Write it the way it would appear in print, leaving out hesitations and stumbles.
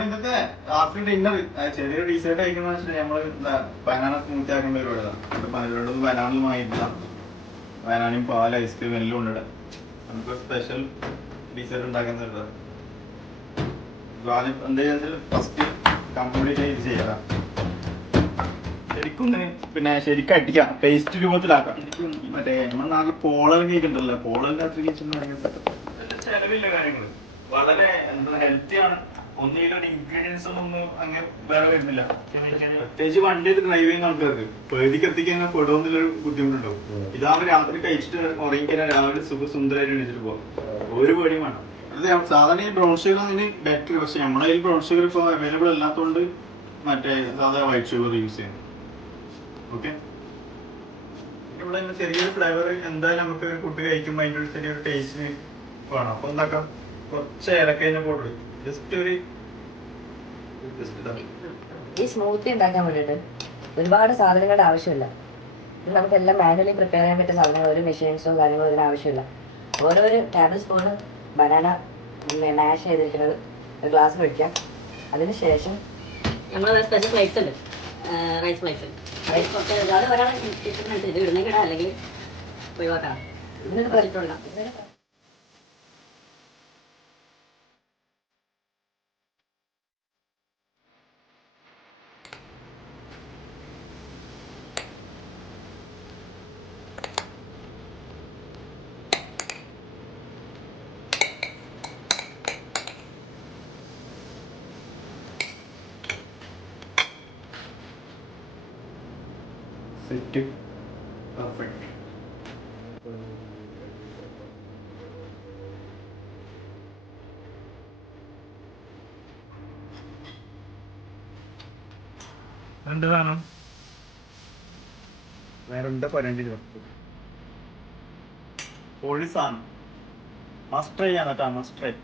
ഇന്നത്തെ after dinner ചെറിയൊരു desert കഴിക്കുന്ന വെച്ചാൽ നമ്മള് ബനാന സ്മൂത്തി ആക്കേണ്ട പരിപാടിയാണ്. ബനാനയും വാങ്ങിയിട്ടില്ല, ബനാനയും പാൽ ഐസ്ക്രീം എല്ലാം ഉണ്ട്. നമുക്ക് സ്പെഷ്യൽ ഡീസേർട്ട് ഉണ്ടാക്കുന്നത് എന്താ ഫസ്റ്റ് കംപ്ലീറ്റ് ഇത് ചെയ്യാം. ശരിക്കും പിന്നെ ശരിക്കും അടിക്കാം, പേസ്റ്റ് രൂപത്തിലാക്കാം. മറ്റേ നമ്മുടെ നാട്ടിൽ പോളൻ കേക്ക് ഉണ്ടല്ലോ, പോളൻ രാത്രി ചെലവില്ല കാര്യങ്ങള്, വളരെ എന്താ ഹെൽത്തിയാണ്. ഒന്നും ഇൻഗ്രീഡിയൻസ് ഒന്നും അങ്ങനെ വേറെ വരുന്നില്ല. പ്രത്യേകിച്ച് വണ്ടി ഡ്രൈവ് ചെയ്യുന്ന ആൾക്കാർക്ക് പേടിക്ക് എത്തിക്കാൻ പെടുമെന്നുള്ളൊരു ബുദ്ധിമുട്ടുണ്ടാവും. ഇതാവുമ്പോൾ രാത്രി കഴിച്ചിട്ട് ഉറങ്ങിക്കാൻ രാവിലെ സുഖസുന്ദരമായിട്ട് എണീച്ചിട്ട് പോകാം, ഒരു പേടിയും വേണം. അതെ, സാധാരണ ഈ ബ്രൗൺ ഷുഗർ അതിന് ബെറ്റർ. പക്ഷെ നമ്മുടെ കയ്യിൽ ബ്രൗൺ ഷുഗർ ഇപ്പോൾ അവൈലബിൾ അല്ലാത്തതുകൊണ്ട് മറ്റേ സാധാ വൈറ്റ് ഷുഗർ യൂസ് ചെയ്യാം. ഓക്കെ, ഇവിടെ ചെറിയൊരു ഫ്ലേവർ എന്തായാലും നമുക്ക് ഫുഡ് കഴിക്കുമ്പോൾ അതിൻ്റെ ഒരു ചെറിയൊരു ടേസ്റ്റ് വേണം. അപ്പൊ എന്താക്കാം, കുറച്ച് ഏലക്കയിനെ പൗഡർ ജസ്റ്റ് ഒരു ഈ സ്മൂത്തി ഉണ്ടാക്കാൻ വേണ്ടിയിട്ട് ഒരുപാട് സാധനങ്ങളുടെ ആവശ്യമില്ല. ഇത് നമുക്കെല്ലാം മാനുവലി പ്രിപ്പയർ ചെയ്യാൻ പറ്റിയ സാധനങ്ങൾ, ഒരു മെഷീൻസോ കാര്യങ്ങളോ ഇതിന് ആവശ്യമില്ല. ഓരോരു ടേബിൾ സ്പൂണ് ബനാന മാഷ് ചെയ്തിരിക്കുന്നത് ഒരു ഗ്ലാസ്സിൽ ഒഴിക്കാം. അതിന് ശേഷം നമ്മൾ സ്പെഷ്യൽ ഫ്ലൈറ്റ്സ് ഉണ്ട്, റൈസ് ഫ്ലൈറ്റ്സ്. കുറച്ച് അത് ഒരാളെ ഇഷ്ടത്തിനനുസരിച്ച് ഇത് ഇടുന്നെങ്കിൽ അല്ലെങ്കിൽ ഒഴിവാക്കാം. ഇതിനൊക്കെ പറഞ്ഞിട്ടുണ്ടാകും. Set perfect. എന്ത് സാധനം വേറെ എന്താ പറയേണ്ടി പൊളി സാധനം, മസ്റ്റ് ട്രൈ ആണ് കേട്ടോ, മസ്റ്റ് ട്രൈ.